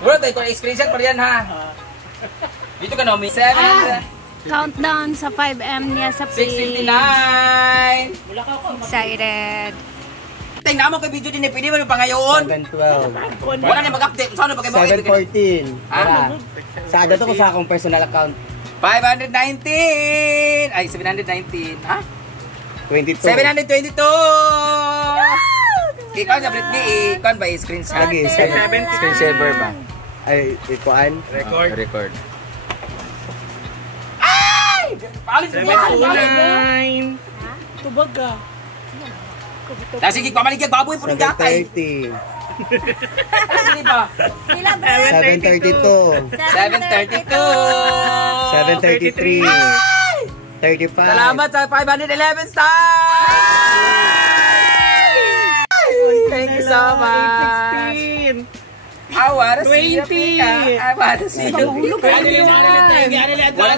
Bro, tayo ko screenshot pa yan ha. Dito ka Nomi. 7. Countdown sa 5M niya sa page. 6:59. Excited. Tingnan mo kay video din pwede mo pa ngayon. 7:12. Wala na mag-update. Saan pa kayo mag-update? 7:14. Sa to ko sa akong personal account. 519. Ay 719. Ha? 22. 722. Ikaw sa Britney, ikaw ba i-screenshot? Lagi, Screen saver ba? Ay, ikuan. Record. Ay! Palit mo yan! 709. Tubag ka. Sige, pamaligyan, baboy po ng gatay. 7:30. Sige ba? 7:32. 732. 7:33. 35. Salamat sa 511 stars! Thank you so much! 16. I wanna see you, Pika. I wanna see you, Pika. Wala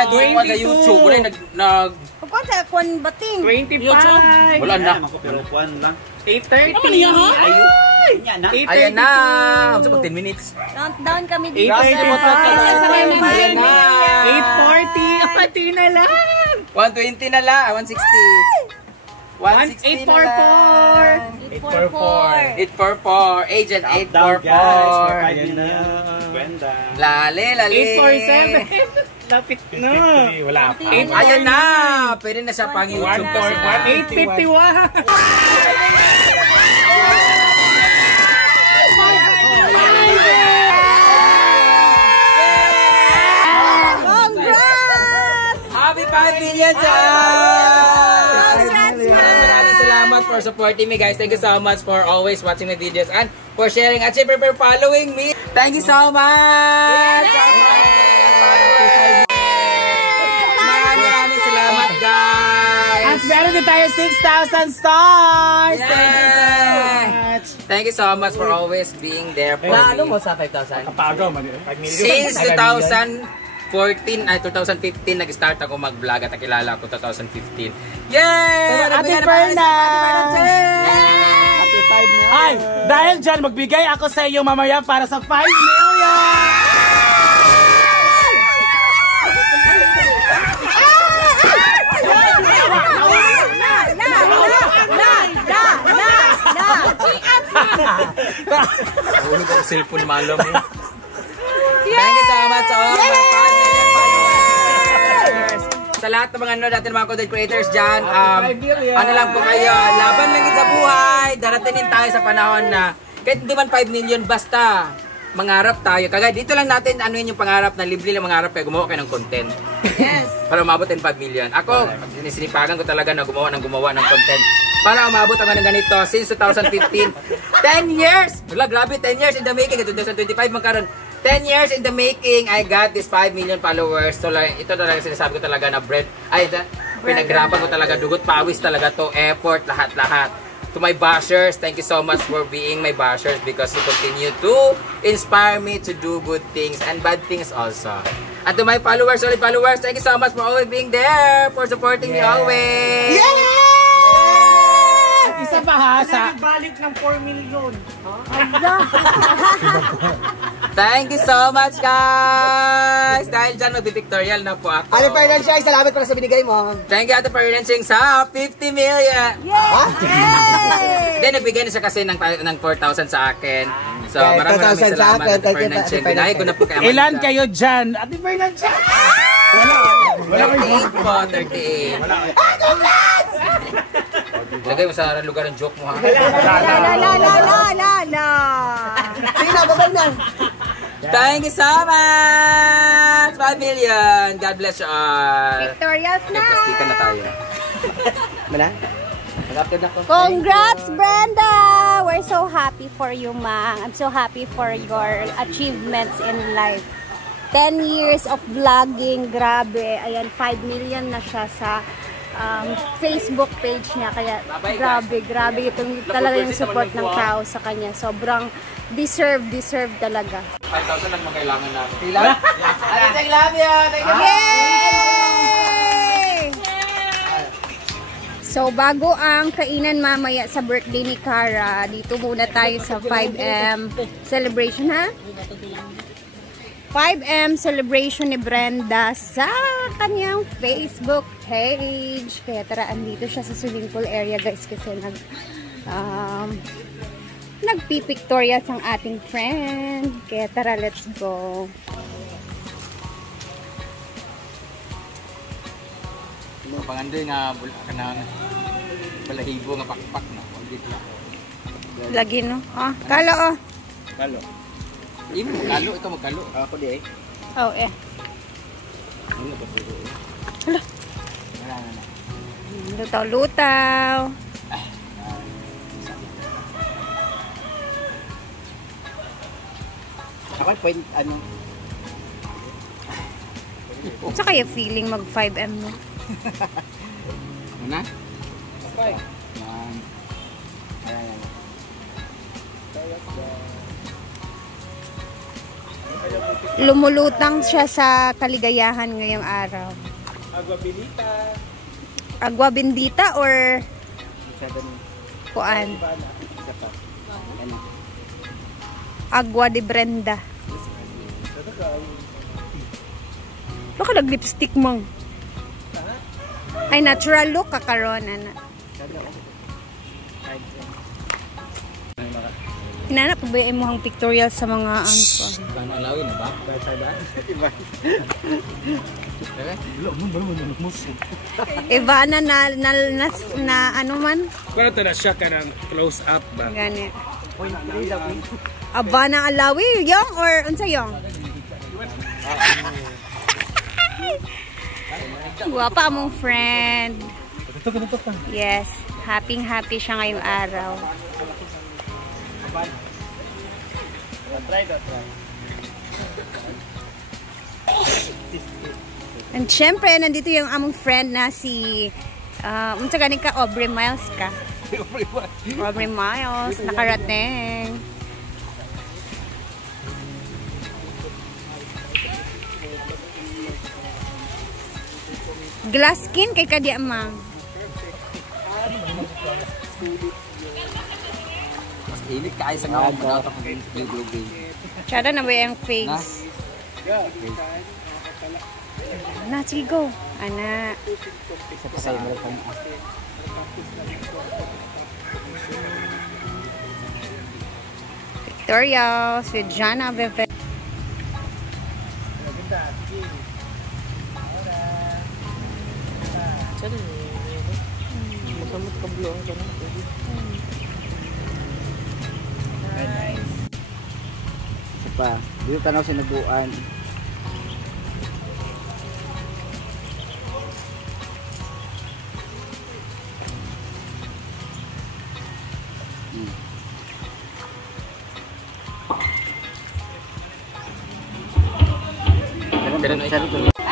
nag-duwa sa YouTube. Wala nag... Pagkuhan sa kwan bating. 25. Wala na. 8:30. Ayan na. Sa 10 minutes. Countdown kami dito. 8:35. Ayan na. 8:40. Pati na lang. 120 na lang. 160. 160 na lang. 844. 844. Agent 844. Lale. 847. Lapit na. Wala pa. Ayan na. Pwede na siya pang YouTube kasi. 8:51. Happy 5 million, Maraming salamat for supporting me, guys. Thank you so much for always watching my videos and for sharing at syempre for following me. Thank you so much! Maraming salamat, guys! At meron din tayo 6,000 stars! Yeah. Thank you so much for always being there for Ano mo me. sa 5,000? Kapagaw, 5 million. Since 2015, nag-start ako mag-vlog at nakilala ko 2015. Yay! Ate Fernan! Happy 5 million. Ay, dahil dyan, magbigay ako sa iyo mamaya para sa 5 million! Nahulog ako cellphone, malo mo. Thank you so much sa all my followers. Sa lahat ng mga natin mga content creators dyan, ano lang po kayo, laban lang sa buhay. Darating tayo sa panahon na kahit hindi man 5 million, basta mangarap tayo. Kagaya dito lang natin ano yun yung pangarap na libre lang mangarap kaya gumawa kayo ng content. Yes. Para umabot ng 5 million. Ako, sinipagan ko talaga na gumawa ng content. Para umabot ako ng ganito since 2015. 10 years! Wala, grabe, 10 years in the making. 2025 magkaroon. 10 years in the making, I got this 5 million followers. So, ito talaga sinasabi ko talaga na pinaghirapan ko talaga, dugot, pawis talaga to, effort, lahat-lahat. To my bashers, thank you so much for being my bashers because you continue to inspire me to do good things and bad things also. And to my followers, solid followers, thank you so much for always being there, for supporting me always. Isa pa ha, Balik ng 4 million. Thank you so much, guys! Dahil dyan, magpipictorial na po ako. Ate Fernan siya, salamat para sa binigay mo. Thank you, Ate Fernan sa 50 million! Then, nagbigay na siya kasi ng 4,000 sa akin. So, maraming salamat, Ate Fernan. Binayag ko na po kay Amanda. ilan kayo dyan? Ate Fernan siya! 38 po, 38. Lagay mo sa lugar ng joke mo, ha? Sige na, babay na. Thank you so much! 5 million! God bless you all! Victorious na! Pastikan na tayo. Mana? Mag-upload ako. Congrats, Brenda! We're so happy for you, ma. I'm so happy for your achievements in life. 10 years of vlogging, grabe. Ayan, 5 million na siya sa Facebook page niya. Kaya grabe. Itong talaga yung support ng tao sa kanya. Sobrang deserve talaga. 5,000 lang magkailangan namin. Ilan? I love you! Thank you! Yay! So, bago ang kainan mamaya sa birthday ni Cara, dito muna tayo sa 5M celebration, ha? 5M celebration ni Brenda sa kanyang Facebook page. Kaya tara, andito siya sa swimming pool area, guys, kasi nagpipictorials ang ating friend. Kaya tara, let's go. Pangandoy nga kanang balahibo nga pakpak na. Lagi, no? Ah, kalo, oh. Kalo. Imo magkalo, ito magkalo. Ako di eh. Oh, eh. Hala. Lutaw-lutaw. Ako point, ano? Sa kaya feeling mag 5M mo? Ano? Okay. Lumulutang siya sa kaligayahan ngayong araw. Agua Benita. Agua bendita or kuan? Ano? Agua de Brenda. Baka nag-lipstick mong. Ay, natural look kakaroon, ana. Hinanap ko ba yung imuhang pictorial sa mga angko? Ano alawin na ba? Ivana na ano man? Kaya ito na siya ka ng close up ba? Gani. Ivana Alawi, yung or unsa yung? Guwapa mong friend. Yes, happy siya ngayong araw. And syempre, nandito yung among friend na si unsa gani ka, Aubrey Miles ka? Aubrey Miles, nakarating. Glass skin kay kadya mang. Init kaay sa ngawang pagkata ko ng blue-blue. Tsada na ba yung face? Na, sige go. Ana. Pasay mo lang. Victoria with Jana Vive. Pa, dito tanaw sinaguan.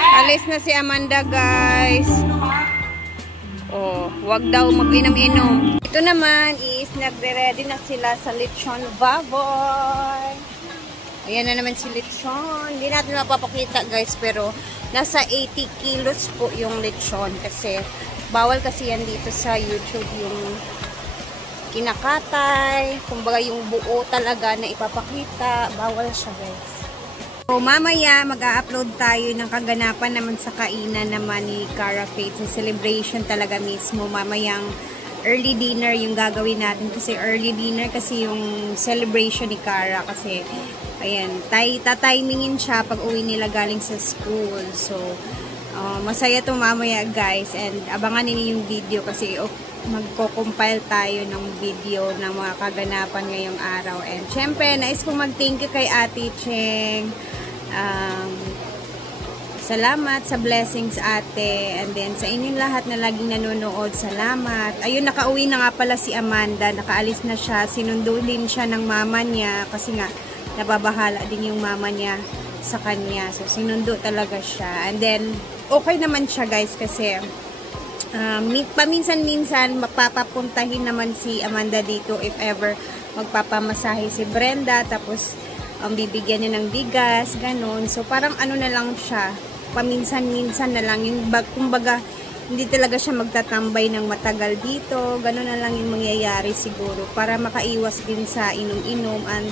Alis na si Amanda, guys. Oh, wag daw mag-inom-inom. Ito naman is nagre-ready na sila sa lechon baboy. Ayan na naman si lechon. Hindi natin mapapakita, guys, pero nasa 80 kilos po yung lechon kasi bawal kasi yan dito sa YouTube yung kinakatay. Kumbaga yung buo talaga na ipapakita, bawal siya, guys. So, mamaya mag-a-upload tayo ng kaganapan naman sa kainan naman ni Cara Faith. Sa celebration talaga mismo. Mamayang early dinner yung gagawin natin kasi early dinner kasi yung celebration ni Cara kasi ayan, tatimingin siya pag uwi nila galing sa school. So, masaya to mamaya, guys, and abangan ninyo yung video kasi magko-compile tayo ng video ng mga kaganapan ngayong araw. And syempre, nais kong mag-thank you kay Ate Cheng. Salamat sa blessings, ate. And then sa inyong lahat na laging nanonood, salamat. Ayun, nakauwi na nga pala si Amanda. Nakaalis na siya. Sinundo din siya ng mama niya kasi nga nababahala din yung mama niya sa kanya. So, sinundo talaga siya. And then, okay naman siya, guys, kasi paminsan-minsan mapapapuntahin naman si Amanda dito if ever magpapamasahe si Brenda. Tapos, bibigyan niya ng bigas, ganun. So, parang ano na lang siya, paminsan-minsan na lang. Yung, kumbaga, hindi talaga siya magtatambay ng matagal dito. Ganun na lang yung mangyayari siguro para makaiwas din sa inom-inom and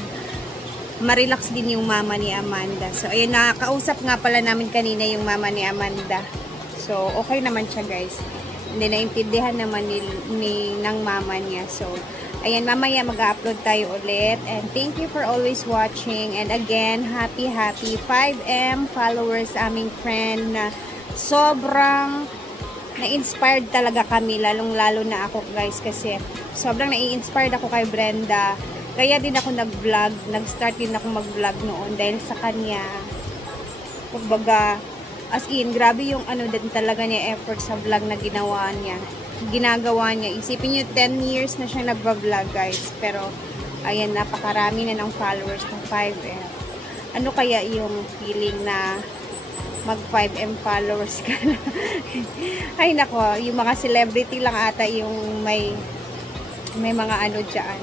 ma-relax din yung mama ni Amanda. So, ayun, nakakausap nga pala namin kanina yung mama ni Amanda. So, okay naman siya, guys. Hindi, naintindihan naman ng mama niya. So, ayan, mamaya mag-upload tayo ulit. And thank you for always watching. And again, happy 5M followers aming friend na sobrang na-inspired talaga kami, lalong-lalo na ako, guys, kasi sobrang na-inspired ako kay Brenda. Kaya din ako nag-vlog, nag-start din ako mag-vlog noon dahil sa kanya. Kumbaga, as in, grabe yung ano din talaga niya effort sa vlog na ginagawa niya. Isipin niyo, 10 years na siya nagba-vlog, guys. Pero, ayan, napakarami na ng followers ng 5M. Ano kaya yung feeling na mag 5M followers ka na? Ay nako, yung mga celebrity lang ata yung may mga ano dyan,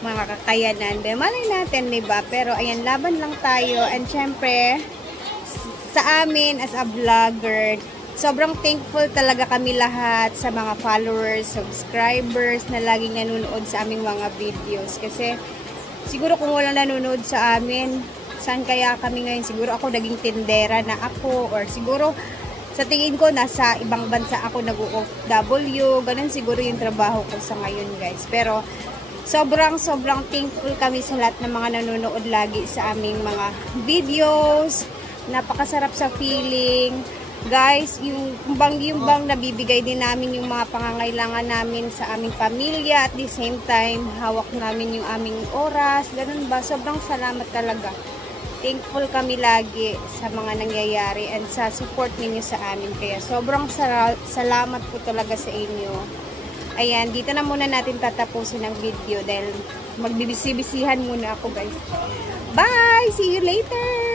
mga kakayanan. Malay natin, diba? Pero ayan, laban lang tayo. And syempre, sa amin as a vlogger, sobrang thankful talaga kami lahat sa mga followers, subscribers na laging nanonood sa aming mga videos. Kasi siguro kung walang nanonood sa amin, saan kaya kami ngayon? Siguro ako naging tindera na ako, or siguro sa tingin ko nasa ibang bansa ako nag-OFW. Ganun siguro yung trabaho ko sa ngayon, guys. Pero sobrang thankful kami sa lahat ng mga nanonood lagi sa aming mga videos. Napakasarap sa feeling, guys. Yung bang nabibigay din namin yung mga pangangailangan namin sa aming pamilya, at the same time hawak namin yung aming oras. Ganun ba? Sobrang salamat talaga. Thankful kami lagi sa mga nangyayari and sa support ninyo sa amin. Kaya sobrang salamat po talaga sa inyo. Ayan, dito na muna natin tatapusin ang video dahil magbibisi-bisihan muna ako, guys. Bye! See you later!